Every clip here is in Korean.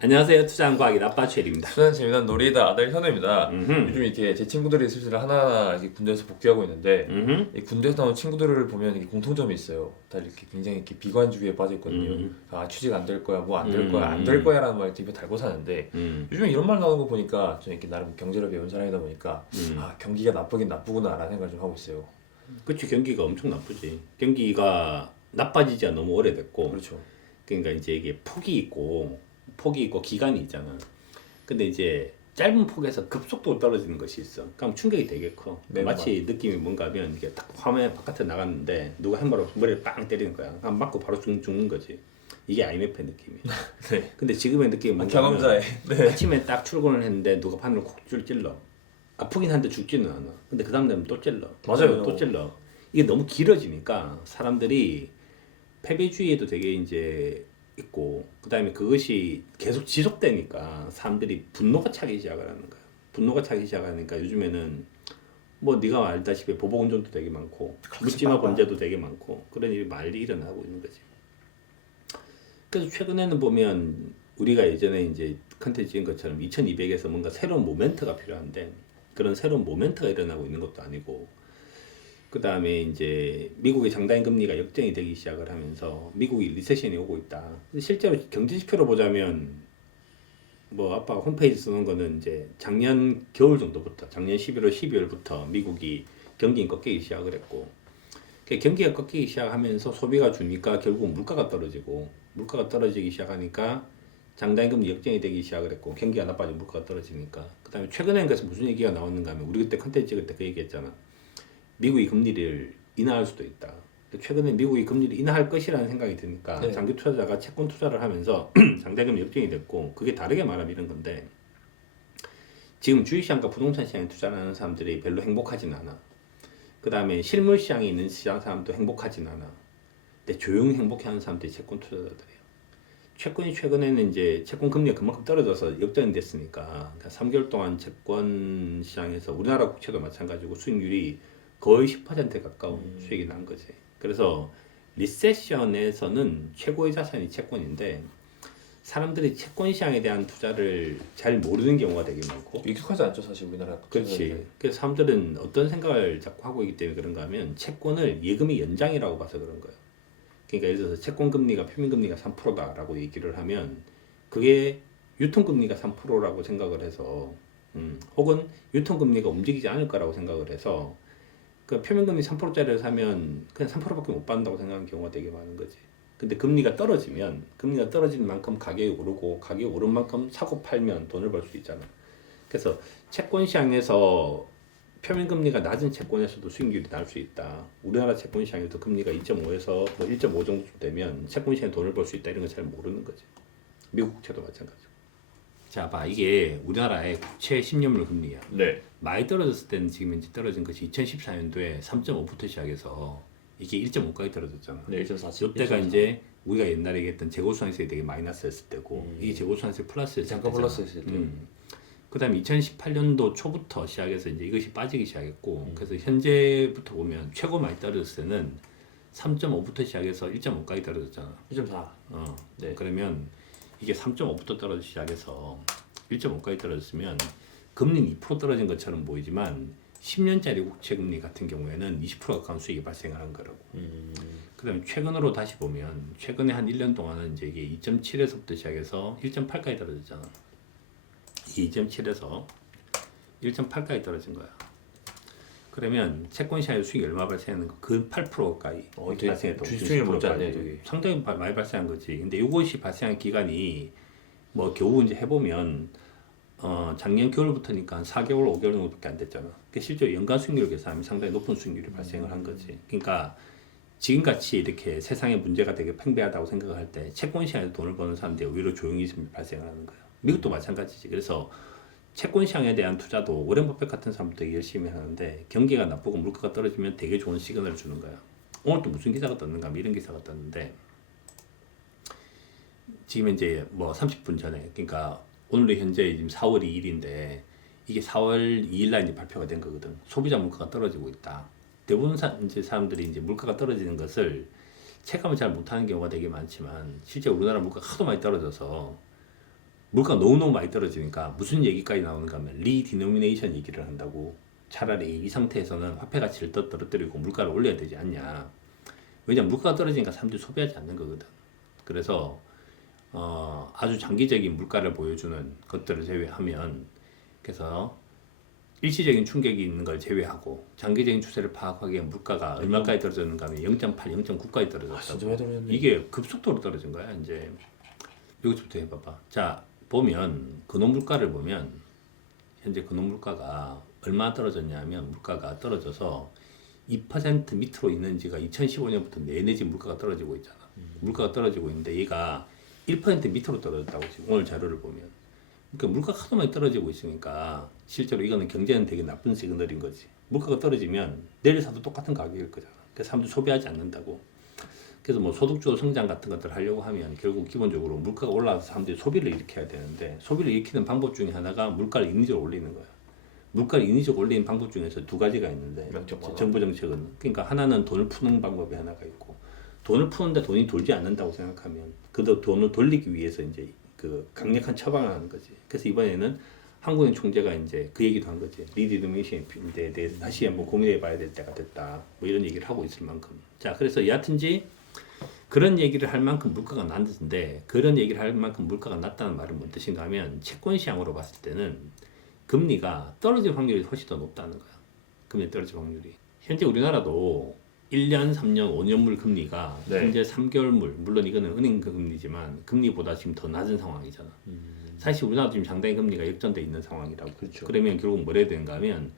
안녕하세요. 투자한 과학의 나빠추엘입니다. 수산 재미난 놀이다 아들 현우입니다. 음흠. 요즘 이렇게 제 친구들이 슬슬 하나하나 이렇게 군대에서 복귀하고 있는데 음흠. 이 군대에서 나온 친구들을 보면 이게 공통점이 있어요. 다 이렇게 굉장히 이렇게 비관주의에 빠져 있거든요. 취직 안 될 거야, 뭐 안 될 거야, 안 될 거야라는 말 되게 달고 사는데 요즘에 이런 말 나오는 거 보니까 저는 이렇게 나름 경제를 배운 사람이다 보니까 경기가 나쁘긴 나쁘구나라는 생각을 좀 하고 있어요. 그치, 경기가 엄청 나쁘지. 경기가 나빠지지 가 너무 오래됐고, 그렇죠. 그러니까 이제 이게 폭이 있고 기간이 있잖아. 근데 이제 짧은 폭에서 급속도로 떨어지는 것이 있어. 그럼 충격이 되게 커. 네, 마치 느낌이 뭔가 하면 이게 딱 화면 바깥에 나갔는데 누가 한 발로 머리를 빵 때리는 거야. 그럼 맞고 바로 죽는 거지. 이게 IMF의 느낌이야. 네. 근데 지금의 느낌이 뭔가 하면 경험자의 네. 아침에 딱 출근을 했는데 누가 바늘로 콕 찔러. 아프긴 한데 죽지는 않아. 근데 그 다음 되면 또 찔러. 맞아요. 또 찔러. 이게 너무 길어지니까 사람들이 패배주의에도 되게 이제 있고, 그 다음에 그것이 계속 지속되니까 사람들이 분노가 차기 시작을 하는 거야. 분노가 차기 시작하니까 요즘에는 뭐 네가 알다시피 보복운전도 되게 많고 묻지마 범죄도 되게 많고 그런 일이 많이 일어나고 있는 거지. 그래서 최근에는 보면 우리가 예전에 이제 컨텐츠 찍은 것처럼 2200에서 뭔가 새로운 모멘트가 필요한데 그런 새로운 모멘트가 일어나고 있는 것도 아니고, 그 다음에 이제 미국의 장단기 금리가 역전이 되기 시작을 하면서 미국이 리세션이 오고 있다. 실제로 경제 지표로 보자면 뭐 아빠가 홈페이지 쓰는 거는 이제 작년 겨울 정도부터, 작년 11월 12월부터 미국이 경기가 꺾이기 시작을 했고, 경기가 꺾이기 시작하면서 소비가 주니까 결국 물가가 떨어지고, 물가가 떨어지기 시작하니까 장단기 금리 역전이 되기 시작을 했고, 경기가 나빠지고 물가가 떨어지니까. 그 다음에 최근에 그래서 무슨 얘기가 나왔는가 하면 우리 그때 컨텐츠 찍을 때 그 얘기했잖아. 미국이 금리를 인하할 수도 있다. 최근에 미국이 금리를 인하할 것이라는 생각이 드니까 네. 장기 투자자가 채권 투자를 하면서 장대금 역전이 됐고, 그게 다르게 말하면 이런 건데, 지금 주식시장과 부동산 시장에 투자를 하는 사람들이 별로 행복하진 않아. 그 다음에 실물 시장에 있는 시장 사람도 행복하진 않아. 근데 조용히 행복해하는 사람들이 채권 투자자들이에요. 채권이 최근에는 이제 채권 금리가 그만큼 떨어져서 역전이 됐으니까, 그러니까 3개월 동안 채권 시장에서 우리나라 국채도 마찬가지고 수익률이 거의 10% 가까운 수익이 난 거지. 그래서 리세션에서는 최고의 자산이 채권인데 사람들이 채권 시장에 대한 투자를 잘 모르는 경우가 되게 많고. 익숙하지 않죠 사실 우리나라. 그렇지. 그래서 사람들은 어떤 생각을 자꾸 하고 있기 때문에 그런가 하면 채권을 예금의 연장이라고 봐서 그런 거예요. 그러니까 예를 들어서 채권 금리가 표면 금리가 3%다라고 얘기를 하면 그게 유통 금리가 3%라고 생각을 해서 혹은 유통 금리가 움직이지 않을 거라고 생각을 해서 그 표면금리 3%짜리를 사면 그냥 3%밖에 못 받는다고 생각하는 경우가 되게 많은 거지. 근데 금리가 떨어지면 금리가 떨어진 만큼 가격이 오르고 가격이 오른 만큼 사고 팔면 돈을 벌 수 있잖아. 그래서 채권 시장에서 표면금리가 낮은 채권에서도 수익률이 날 수 있다. 우리나라 채권 시장에도 금리가 2.5에서 뭐 1.5 정도 되면 채권 시장에 돈을 벌 수 있다. 이런 걸 잘 모르는 거지. 미국 국채도 마찬가지고. 자, 봐. 이게 우리나라의 국채 10년물 금리야. 네. 많이 떨어졌을 때는 지금 이제 떨어진 것이 2014년도에 3.5부터 시작해서 이게 1.5까지 떨어졌잖아. 네, 1.4. 이때가 이제 우리가 옛날에 얘기했던 재고수환세 되게 마이너스였을 때고 이게 재고수환세 플러스였을 잠깐 때잖아. 플러스였을 때. 그다음에 2018년도 초부터 시작해서 이제 이것이 빠지기 시작했고, 그래서 현재부터 보면 최고 많이 떨어졌을 때는 3.5부터 시작해서 1.5까지 떨어졌잖아. 1.4. 네. 그러면 이게 3.5부터 떨어지기 시작해서 1.5까지 떨어졌으면 금리는 2% 떨어진 것처럼 보이지만 10년짜리 국채 금리 같은 경우에는 20% 가까운 수익이 발생하는 거라고. 그다음에 최근으로 다시 보면 최근에 한 1년 동안은 이제 이게 2.7에서부터 시작해서 1.8까지 떨어졌잖아. 이게 2.7에서 1.8까지 떨어진 거야. 그러면 채권 시장의 수익이 얼마 발생하는 거? 그 8%가까이 발생했다고. 주식수익을 못지 않네. 상당히 많이 발생한 거지. 근데 이것이 발생한 기간이 뭐 겨우 이제 해보면 작년 겨울부터니까 한 4개월, 5개월 정도밖에 안 됐잖아. 그러니까 실제 연간 수익률을 계산하면 상당히 높은 수익률이 발생을 한 거지. 그러니까 지금같이 이렇게 세상에 문제가 되게 팽배하다고 생각할 때 채권 시장에서 돈을 버는 사람들이 오히려 조용히 있으면 발생을 하는 거야. 미국도 마찬가지지. 그래서 채권 시장에 대한 투자도 오렌 버핏 같은 사람도 되게 열심히 하는데 경기가 나쁘고 물가가 떨어지면 되게 좋은 시그널을 주는 거야. 오늘 또 무슨 기사가 떴는가? 이런 기사가 떴는데 지금 이제 뭐 30분 전에, 그러니까 오늘도 현재 지금 4월 2일인데 이게 4월 2일 날 이제 발표가 된 거거든. 소비자 물가가 떨어지고 있다. 대부분 이제 사람들이 이제 물가가 떨어지는 것을 체감을 잘 못하는 경우가 되게 많지만 실제 우리나라 물가가 하도 많이 떨어져서 물가가 너무너무 많이 떨어지니까 무슨 얘기까지 나오는가 하면 리디노미네이션 얘기를 한다고. 차라리 이 상태에서는 화폐 가치를 더 떨어뜨리고 물가를 올려야 되지 않냐. 왜냐면 물가가 떨어지니까 사람들이 소비하지 않는 거거든. 그래서 아주 장기적인 물가를 보여주는 것들을 제외하면, 그래서 일시적인 충격이 있는 걸 제외하고 장기적인 추세를 파악하기에 물가가 얼마까지 떨어졌는가 하면 0.8, 0.9까지 떨어졌다고. 진짜 많이 떨어졌네. 이게 급속도로 떨어진 거야. 이제 여기서부터 해봐봐. 자, 보면 근원 물가를 보면 현재 근원 물가가 얼마 떨어졌냐면, 물가가 떨어져서 2% 밑으로 있는지가 2015년부터 내내 지금 물가가 떨어지고 있잖아. 물가가 떨어지고 있는데 얘가 1% 밑으로 떨어졌다고 지금 오늘 자료를 보면. 그러니까 물가가 하도 많이 떨어지고 있으니까 실제로 이거는 경제는 되게 나쁜 시그널인 거지. 물가가 떨어지면 내일 사도 똑같은 가격일 거잖아. 그래서 사람들이 소비하지 않는다고. 그래서 뭐 소득주도 성장 같은 것들을 하려고 하면 결국 기본적으로 물가가 올라와서 사람들이 소비를 일으켜야 되는데, 소비를 일으키는 방법 중에 하나가 물가를 인위적으로 올리는 거야. 물가를 인위적으로 올리는 방법 중에서 두 가지가 있는데, 정부 정책은, 그러니까 하나는 돈을 푸는 방법이 하나가 있고, 돈을 푸는데 돈이 돌지 않는다고 생각하면 그 돈을 돌리기 위해서 이제 그 강력한 처방을 하는 거지. 그래서 이번에는 한국은행 총재가 이제 그 얘기도 한 거지. 리디노미네이션에 대해서 다시 한번 고민해봐야 될 때가 됐다. 뭐 이런 얘기를 하고 있을 만큼. 자, 그래서 여하튼지 그런 얘기를 할 만큼 물가가 낮은데, 그런 얘기를 할 만큼 물가가 낮다는 말은 뭔 뜻인가 하면, 채권 시장으로 봤을 때는 금리가 떨어질 확률이 훨씬 더 높다는 거야. 금리 떨어질 확률이. 현재 우리나라도 1년, 3년, 5년물 금리가 네. 현재 3개월물, 물론 이거는 은행 금리지만 금리보다 지금 더 낮은 상황이잖아. 사실 우리나라도 지금 상당히 금리가 역전돼 있는 상황이라고. 그렇죠. 그러면 결국 뭐 해야 되는가 하면,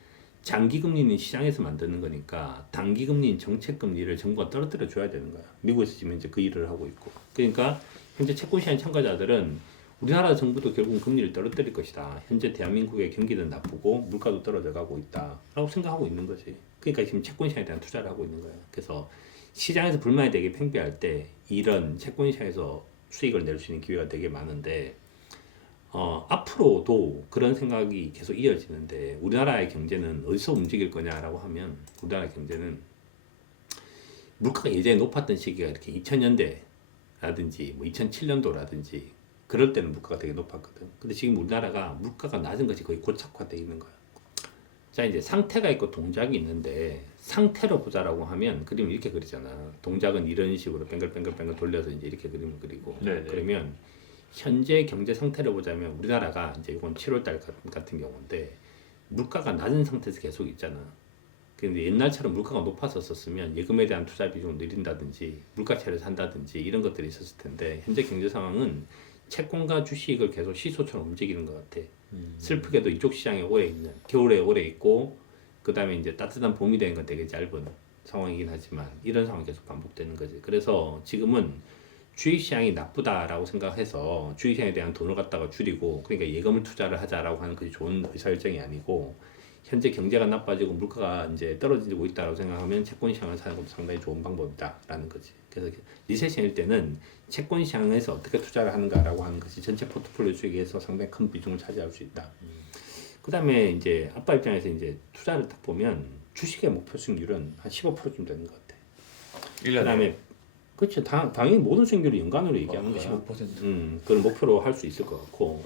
장기 금리는 시장에서 만드는 거니까 단기 금리인 정책 금리를 정부가 떨어뜨려 줘야 되는 거야. 미국에서 지금 이제 그 일을 하고 있고. 그러니까 현재 채권 시장 참가자들은 우리나라 정부도 결국은 금리를 떨어뜨릴 것이다. 현재 대한민국의 경기는 나쁘고 물가도 떨어져 가고 있다라고 생각하고 있는 거지. 그러니까 지금 채권 시장에 대한 투자를 하고 있는 거야. 그래서 시장에서 불만이 되게 팽배할 때 이런 채권 시장에서 수익을 낼 수 있는 기회가 되게 많은데, 앞으로도 그런 생각이 계속 이어지는데, 우리나라의 경제는 어디서 움직일 거냐라고 하면, 우리나라 경제는 물가가 예전에 높았던 시기가 이렇게 2000년대라든지 뭐 2007년도라든지 그럴 때는 물가가 되게 높았거든. 근데 지금 우리나라가 물가가 낮은 것이 거의 고착화되어 있는 거야. 자, 이제 상태가 있고 동작이 있는데, 상태로 보자라고 하면 그림을 이렇게 그리잖아. 동작은 이런 식으로 뱅글뱅글 돌려서 이제 이렇게 그림을 그리고. 네네. 그러면 현재 경제 상태를 보자면 우리나라가 이제 이건 7월달 같은 경우인데 물가가 낮은 상태에서 계속 있잖아. 근데 옛날처럼 물가가 높았었으면 예금에 대한 투자 비중을 늘린다든지 물가채를 산다든지 이런 것들이 있었을 텐데, 현재 경제 상황은 채권과 주식을 계속 시소처럼 움직이는 것 같아. 슬프게도 이쪽 시장에 오래 있는, 겨울에 오래 있고 그 다음에 이제 따뜻한 봄이 되는 건 되게 짧은 상황이긴 하지만 이런 상황이 계속 반복되는 거지. 그래서 지금은 주식시장이 나쁘다라고 생각해서 주식시장에 대한 돈을 갖다가 줄이고, 그러니까 예금을 투자를 하자라고 하는 것이 좋은 의사결정이 아니고, 현재 경제가 나빠지고 물가가 이제 떨어지고 있다고 생각하면 채권 시장을 사는 것도 상당히 좋은 방법이다라는 거지. 그래서 리세션일 때는 채권 시장에서 어떻게 투자를 하는가라고 하는 것이 전체 포트폴리오 수익에서 상당히 큰 비중을 차지할 수 있다. 그다음에 이제 아빠 입장에서 이제 투자를 딱 보면 주식의 목표 수익률은 한 15%쯤 되는 것 같아. 1년에 그다음에 그렇죠. 당연히 모든 수익률을 연간으로 얘기하는 거야. 15%. 그걸 목표로 할 수 있을 것 같고,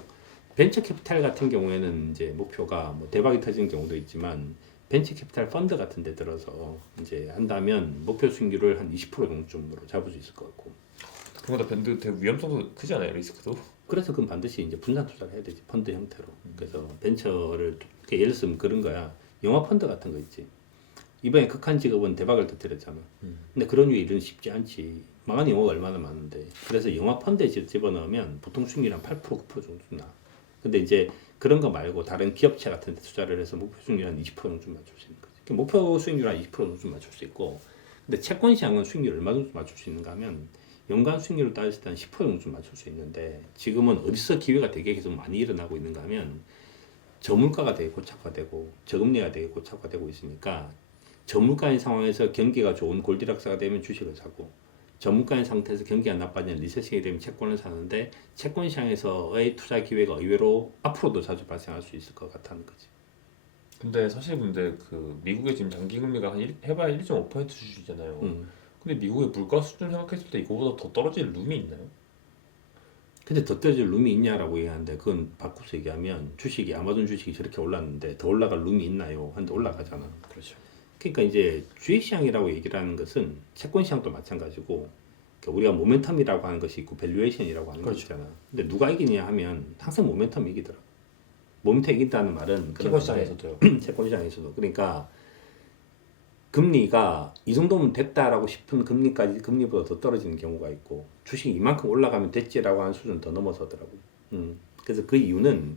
벤처 캐피탈 같은 경우에는 이제 목표가 뭐 대박이 터지는 경우도 있지만, 벤처 캐피탈 펀드 같은 데 들어서 이제 한다면 목표 수익률을 한 20% 정도로 잡을 수 있을 것 같고. 그보다 밴드 되게 위험성도 크지 않아요, 리스크도? 그래서 그건 반드시 이제 분산 투자를 해야 되지, 펀드 형태로. 그래서 벤처를 예를 들면 그런 거야. 영화 펀드 같은 거 있지. 이번에 극한 직업은 대박을 터뜨렸잖아. 근데 그런 류의 일은 쉽지 않지. 망한 영화가 얼마나 많은데. 그래서 영화 펀드에 집어넣으면 보통 수익률이 한 8%, 9% 정도 나. 근데 이제 그런 거 말고 다른 기업체 같은 데 투자를 해서 목표 수익률 한 20% 정도 맞출 수 있는 거지. 목표 수익률 한 20% 정도 맞출 수 있고, 근데 채권 시장은 수익률 얼마 정도 맞출 수 있는가 하면 연간 수익률을 따졌을 때 한 10% 정도 맞출 수 있는데, 지금은 어디서 기회가 되게 계속 많이 일어나고 있는가 하면 저물가가 되게 고착화되고 저금리가 되게 고착화되고 있으니까, 저물가인 상황에서 경기가 좋은 골디락스가 되면 주식을 사고, 저물가인 상태에서 경기가 나빠지는 리세션이 되면 채권을 사는데, 채권 시장에서의 투자 기회가 의외로 앞으로도 자주 발생할 수 있을 것 같다는 거지. 근데 사실 그 미국의 지금 장기 금리가 해봐야 1.5% 수준이잖아요. 근데 미국의 물가 수준 생각했을 때 이거보다 더 떨어질 룸이 있나요? 근데 더 떨어질 룸이 있냐라고 얘기하는데 그건 바꿔서 얘기하면 주식이 아마존 주식이 저렇게 올랐는데 더 올라갈 룸이 있나요? 하는데 올라가잖아. 그렇죠. 그러니까 이제 주식시장이라고 얘기를 하는 것은 채권시장도 마찬가지고 그러니까 우리가 모멘텀이라고 하는 것이 있고 밸류에이션이라고 하는 그렇죠. 것이 있잖아. 근데 누가 이기냐 하면 항상 모멘텀이 이기더라. 모멘텀이 이긴다는 말은 그런 건데, 채권시장에서도요. 채권시장에서도 그러니까 금리가 이 정도면 됐다라고 싶은 금리까지 금리보다 더 떨어지는 경우가 있고 주식이 이만큼 올라가면 됐지라고 하는 수준 더 넘어서더라고. 그래서 그 이유는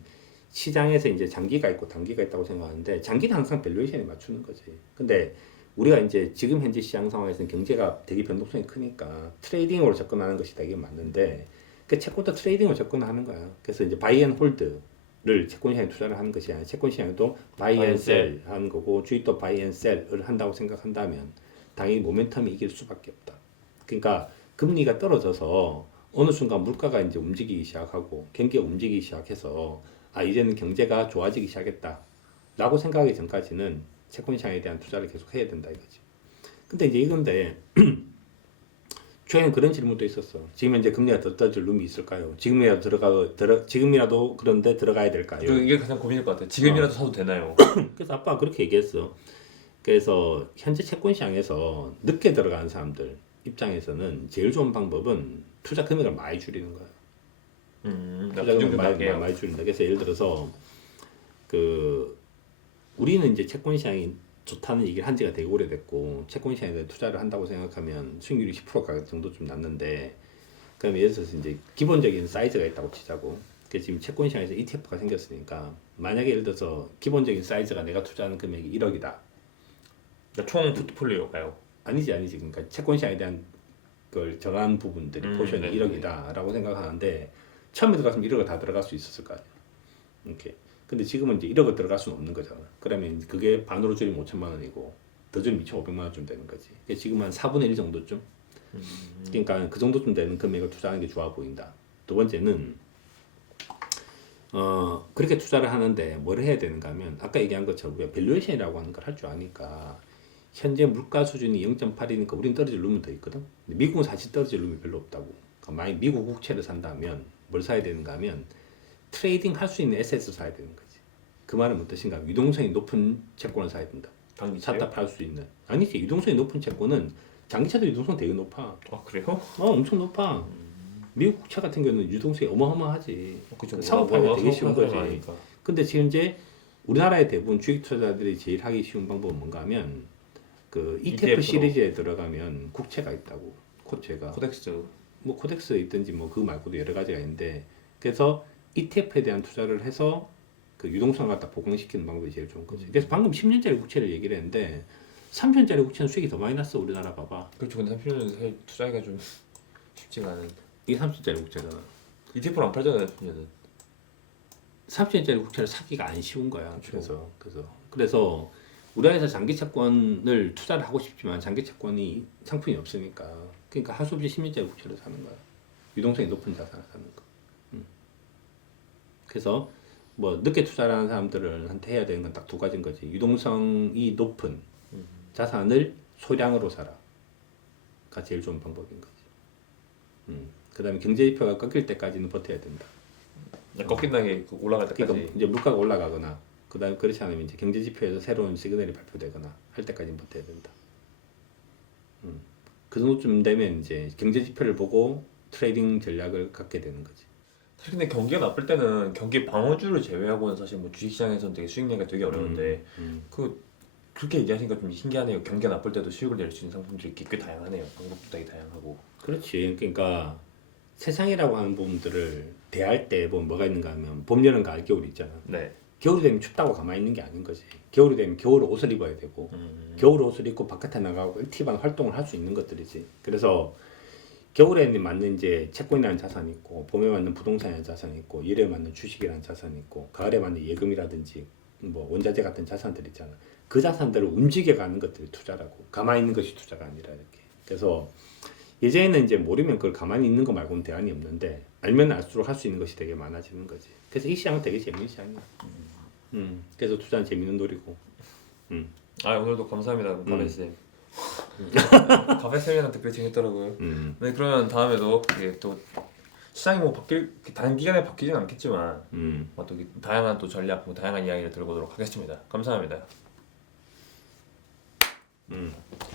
시장에서 이제 장기가 있고 단기가 있다고 생각하는데 장기는 항상 밸류에이션에 맞추는 거지. 근데 우리가 이제 지금 현재 시장 상황에서는 경제가 되게 변동성이 크니까 트레이딩으로 접근하는 것이 되게 맞는데 그 채권도 트레이딩으로 접근하는 거야. 그래서 이제 바이 앤 홀드를 채권시장에 투자를 하는 것이 아니라 채권시장에도 바이 앤 셀 하는 거고 주식도 바이 앤 셀을 한다고 생각한다면 당연히 모멘텀이 이길 수밖에 없다. 그러니까 금리가 떨어져서 어느 순간 물가가 이제 움직이기 시작하고 경기가 움직이기 시작해서 아 이제는 경제가 좋아지기 시작했다라고 생각하기 전까지는 채권시장에 대한 투자를 계속 해야 된다 이거지. 근데 이제 이건데 최근에 그런 질문도 있었어. 지금 현재 금리가 더 떨어질 룸이 있을까요? 지금이라도 그런데 들어가야 될까요? 이게 가장 고민일 것 같아요. 지금이라도 사도 되나요? 그래서 아빠가 그렇게 얘기했어. 그래서 현재 채권시장에서 늦게 들어가는 사람들 입장에서는 제일 좋은 방법은 투자 금액을 많이 줄이는 거야. 투자 금액을 많이 줄인다. 그래서 예를 들어서 그 우리는 이제 채권시장이 좋다는 얘기를 한 지가 되게 오래됐고 채권시장에 투자를 한다고 생각하면 수익률이 10% 정도 좀 났는데 그럼 예를 들어서 이제 기본적인 사이즈가 있다고 치자고. 그 지금 채권시장에서 ETF가 생겼으니까 만약에 예를 들어서 기본적인 사이즈가 내가 투자하는 금액이 1억이다. 그러니까 총 포트폴리오가요? 아니지. 그러니까 채권시장에 대한 걸 정한 부분들이 포션이 네. 1억이다라고 생각하는데 처음에 들어갔으면 1억을 다 들어갈 수 있었을 거 아니야. 이렇게. 근데 지금은 이제 1억을 들어갈 수는 없는 거잖아. 그러면 그게 반으로 줄이면 5천만 원이고 더 줄이면 2,500만 원쯤 되는 거지. 지금 한 4분의 1 정도쯤. 그러니까 그 정도쯤 되는 금액을 투자하는 게 좋아 보인다. 두 번째는 그렇게 투자를 하는데 뭘 해야 되는가 하면 아까 얘기한 것처럼 우리가 밸류에이션이라고 하는 걸 할 줄 아니까 현재 물가 수준이 0.8이니까 우린 떨어질 룸은 더 있거든. 근데 미국은 사실 떨어질 룸이 별로 없다고. 그러니까 만약 미국 국채를 산다면 뭘 사야 되는가 하면 트레이딩 할 수 있는 에셋을 사야 되는 거지. 그 말은 무슨 뜻인가? 유동성이 높은 채권을 사야 된다. 샀다 팔 수 있는. 아니지. 유동성이 높은 채권은 장기차도 유동성 되게 높아. 아 그래요? 엄청 높아. 미국 국채 같은 경우는 유동성이 어마어마하지. 그쵸. 사업하면 되게 쉬운 거지. 아니까. 근데 지금 이제 우리나라의 대부분 주식 투자자들이 제일 하기 쉬운 방법은 뭔가 하면 그 ETF 시리즈에 들어가면 국채가 있다고. 코체가. 코덱스. 뭐 코덱스 있든지 뭐 그거 말고도 여러 가지가 있는데 그래서 ETF에 대한 투자를 해서 그 유동성을 갖다 보강시키는 방법이 제일 좋은 거지. 그래서 방금 10년짜리 국채를 얘기를 했는데 30년짜리 국채는 수익이 더 많이 났어 우리나라 봐봐. 그렇죠. 근데 30년은 투자하기가 좀 쉽지가 않은. 이게 30년짜리 국채잖아. ETF는 안 팔잖아요, 30년은. 30년짜리 국채를 사기가 안 쉬운 거야. 그래서 우리나라에서 장기 채권을 투자를 하고 싶지만 장기 채권이 상품이 없으니까 그러니까 할 수 없이 10년짜리 국채를 사는 거야. 유동성이 높은 자산을 사는 거. 그래서 뭐 늦게 투자를 하는 사람들한테 해야 되는 건 딱 두 가지인 거지. 유동성이 높은 자산을 소량으로 사라가 제일 좋은 방법인 거지. 그다음에 경제 지표가 꺾일 때까지는 버텨야 된다. 꺾인다는 게 올라갈 때까지. 그러니까 이제 물가가 올라가거나 그다음 그렇지 않으면 이제 경제 지표에서 새로운 시그널이 발표되거나 할 때까지는 버텨야 된다. 그 정도쯤 되면 이제 경제 지표를 보고 트레이딩 전략을 갖게 되는 거지. 사실 근데 경기가 나쁠 때는 경기 방어주를 제외하고는 사실 뭐 주식시장에서는 되게 수익 내기가 되게 어려운데 그렇게 얘기하시니까 좀 신기하네요. 경기가 나쁠 때도 수익을 낼 수 있는 상품들이 꽤 다양하네요. 방법도 되게 다양하고. 그렇지. 그러니까 세상이라고 하는 부분들을 대할 때 보면 뭐가 있는가 하면 봄, 여름, 가을, 겨울 있잖아. 네. 겨울이 되면 춥다고 가만히 있는 게 아닌 거지. 겨울이 되면 겨울 옷을 입어야 되고 겨울 옷을 입고 바깥에 나가고 액티브한 활동을 할 수 있는 것들이지. 그래서 겨울에 맞는 이제 채권이라는 자산이 있고 봄에 맞는 부동산이라는 자산이 있고 여름에 맞는 주식이라는 자산이 있고 가을에 맞는 예금이라든지 뭐 원자재 같은 자산들 있잖아. 그 자산들을 움직여가는 것들이 투자라고. 가만히 있는 것이 투자가 아니라 이렇게. 그래서 예전에는 이제 모르면 그걸 가만히 있는 거 말고는 대안이 없는데 알면 알수록 할 수 있는 것이 되게 많아지는 거지. 그래서 이 시장은 되게 재밌는 시장이야. 그래서 투자는 재밌는 놀이고. 아 오늘도 감사합니다, 가베쌤. 가베쌤이랑 댓글 재밌더라고요. 네 그러면 다음에도 이게 또 시장이 뭐 바뀔 단기간에 바뀌진 않겠지만 음. 또 다양한 또 전략, 뭐 다양한 이야기를 들어보도록 하겠습니다. 감사합니다.